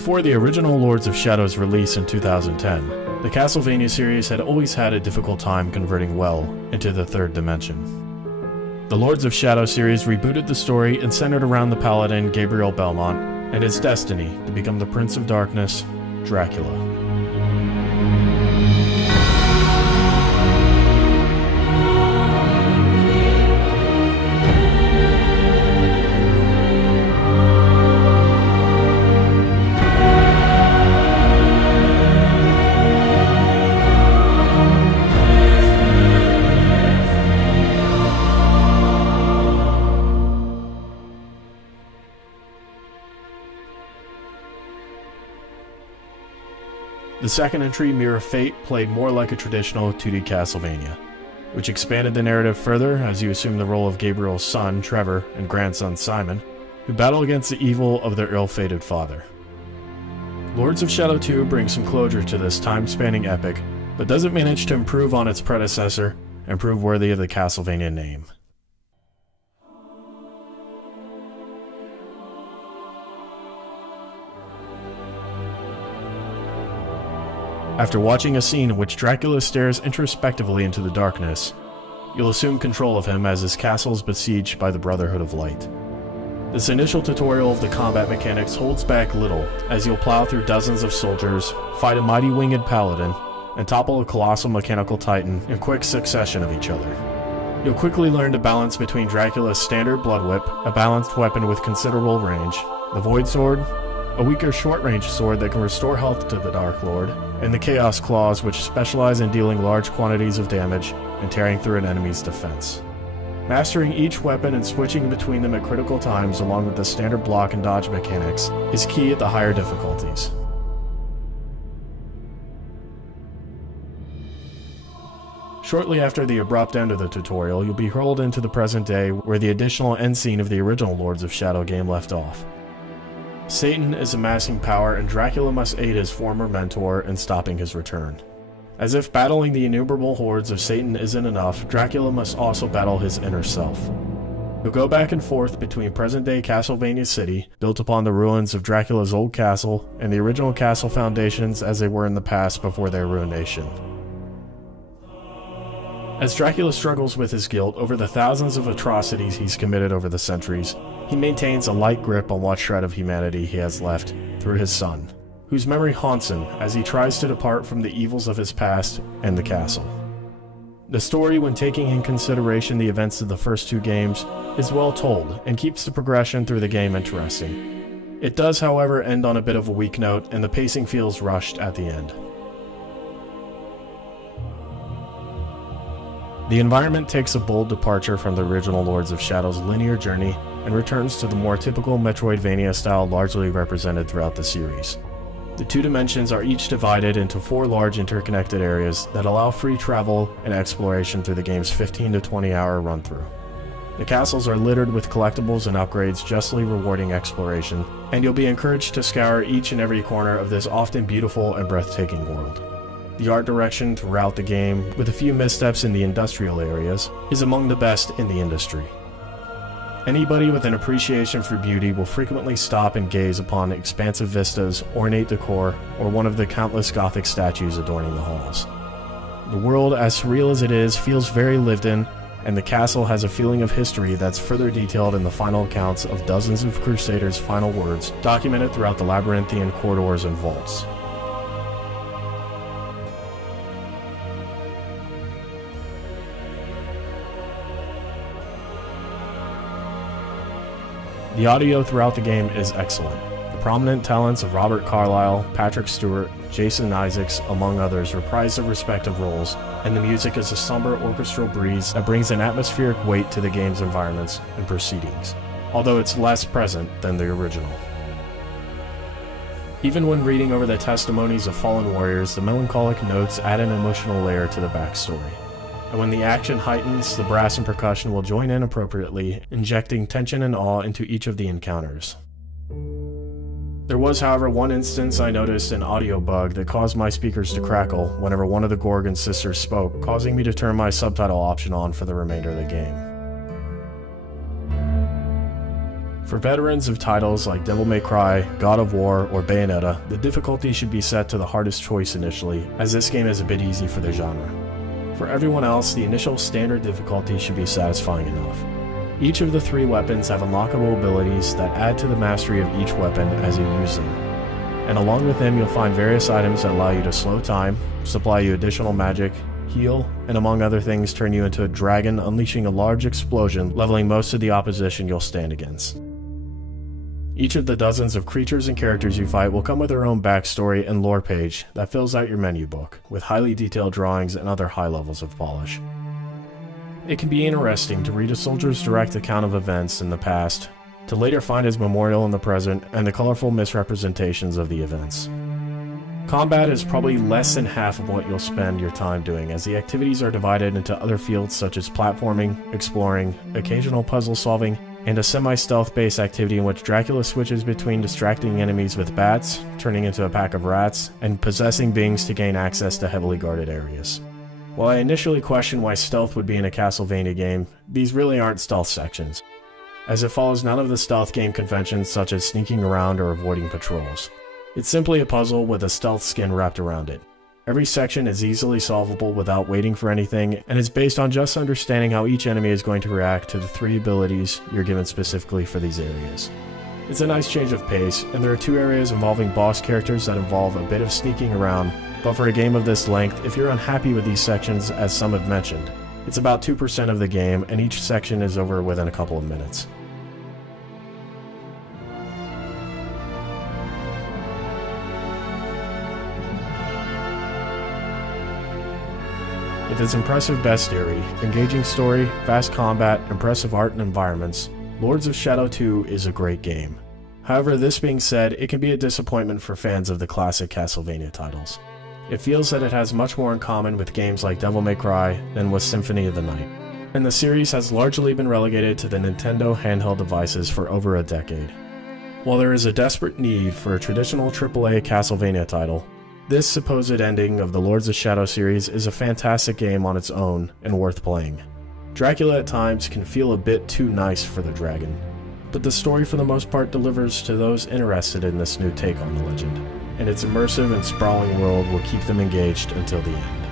Before the original Lords of Shadow's release in 2010, the Castlevania series had always had a difficult time converting well into the third dimension. The Lords of Shadow series rebooted the story and centered around the paladin Gabriel Belmont and his destiny to become the Prince of Darkness, Dracula. The second entry, Mirror of Fate, played more like a traditional 2D Castlevania, which expanded the narrative further as you assume the role of Gabriel's son, Trevor, and grandson, Simon, who battle against the evil of their ill-fated father. Lords of Shadow 2 brings some closure to this time-spanning epic, but doesn't manage to improve on its predecessor and prove worthy of the Castlevania name. After watching a scene in which Dracula stares introspectively into the darkness, you'll assume control of him as his castle is besieged by the Brotherhood of Light. This initial tutorial of the combat mechanics holds back little, as you'll plow through dozens of soldiers, fight a mighty winged paladin, and topple a colossal mechanical titan in quick succession of each other. You'll quickly learn to balance between Dracula's standard blood whip, a balanced weapon with considerable range, the Void Sword, a weaker short-range sword that can restore health to the Dark Lord, and the Chaos Claws, which specialize in dealing large quantities of damage and tearing through an enemy's defense. Mastering each weapon and switching between them at critical times along with the standard block and dodge mechanics is key at the higher difficulties. Shortly after the abrupt end of the tutorial, you'll be hurled into the present day where the additional end scene of the original Lords of Shadow game left off. Satan is amassing power and Dracula must aid his former mentor in stopping his return. As if battling the innumerable hordes of Satan isn't enough, Dracula must also battle his inner self. He'll go back and forth between present-day Castlevania City, built upon the ruins of Dracula's old castle, and the original castle foundations as they were in the past before their ruination. As Dracula struggles with his guilt over the thousands of atrocities he's committed over the centuries, he maintains a light grip on what shred of humanity he has left through his son, whose memory haunts him as he tries to depart from the evils of his past and the castle. The story, when taking in consideration the events of the first two games, is well told and keeps the progression through the game interesting. It does, however, end on a bit of a weak note, and the pacing feels rushed at the end. The environment takes a bold departure from the original Lords of Shadow's linear journey and returns to the more typical Metroidvania style largely represented throughout the series. The two dimensions are each divided into 4 large interconnected areas that allow free travel and exploration through the game's 15 to 20 hour run-through. The castles are littered with collectibles and upgrades justly rewarding exploration, and you'll be encouraged to scour each and every corner of this often beautiful and breathtaking world. The art direction throughout the game, with a few missteps in the industrial areas, is among the best in the industry. Anybody with an appreciation for beauty will frequently stop and gaze upon expansive vistas, ornate decor, or one of the countless Gothic statues adorning the halls. The world, as surreal as it is, feels very lived in, and the castle has a feeling of history that's further detailed in the final accounts of dozens of Crusaders' final words documented throughout the labyrinthian corridors and vaults. The audio throughout the game is excellent. The prominent talents of Robert Carlyle, Patrick Stewart, Jason Isaacs, among others, reprise their respective roles, and the music is a somber orchestral breeze that brings an atmospheric weight to the game's environments and proceedings, although it's less present than the original. Even when reading over the testimonies of fallen warriors, the melancholic notes add an emotional layer to the backstory. And when the action heightens, the brass and percussion will join in appropriately, injecting tension and awe into each of the encounters. There was, however, one instance I noticed an audio bug that caused my speakers to crackle whenever one of the Gorgon sisters spoke, causing me to turn my subtitle option on for the remainder of the game. For veterans of titles like Devil May Cry, God of War, or Bayonetta, the difficulty should be set to the hardest choice initially, as this game is a bit easy for the genre. For everyone else, the initial standard difficulty should be satisfying enough. Each of the 3 weapons have unlockable abilities that add to the mastery of each weapon as you use them. And along with them, you'll find various items that allow you to slow time, supply you additional magic, heal, and among other things turn you into a dragon, unleashing a large explosion, leveling most of the opposition you'll stand against. Each of the dozens of creatures and characters you fight will come with their own backstory and lore page that fills out your menu book, with highly detailed drawings and other high levels of polish. It can be interesting to read a soldier's direct account of events in the past, to later find his memorial in the present, and the colorful misrepresentations of the events. Combat is probably less than half of what you'll spend your time doing, as the activities are divided into other fields such as platforming, exploring, occasional puzzle solving, and a semi-stealth based activity in which Dracula switches between distracting enemies with bats, turning into a pack of rats, and possessing beings to gain access to heavily guarded areas. While I initially questioned why stealth would be in a Castlevania game, these really aren't stealth sections, as it follows none of the stealth game conventions such as sneaking around or avoiding patrols. It's simply a puzzle with a stealth skin wrapped around it. Every section is easily solvable without waiting for anything, and is based on just understanding how each enemy is going to react to the 3 abilities you're given specifically for these areas. It's a nice change of pace, and there are 2 areas involving boss characters that involve a bit of sneaking around, but for a game of this length, if you're unhappy with these sections, as some have mentioned, it's about 2% of the game, and each section is over within a couple of minutes. With its impressive bestiary, engaging story, fast combat, impressive art and environments, Lords of Shadow 2 is a great game. However, this being said, it can be a disappointment for fans of the classic Castlevania titles. It feels that it has much more in common with games like Devil May Cry than with Symphony of the Night, and the series has largely been relegated to the Nintendo handheld devices for over a decade. While there is a desperate need for a traditional AAA Castlevania title, this supposed ending of the Lords of Shadow series is a fantastic game on its own and worth playing. Dracula at times can feel a bit too nice for the dragon, but the story for the most part delivers to those interested in this new take on the legend, and its immersive and sprawling world will keep them engaged until the end.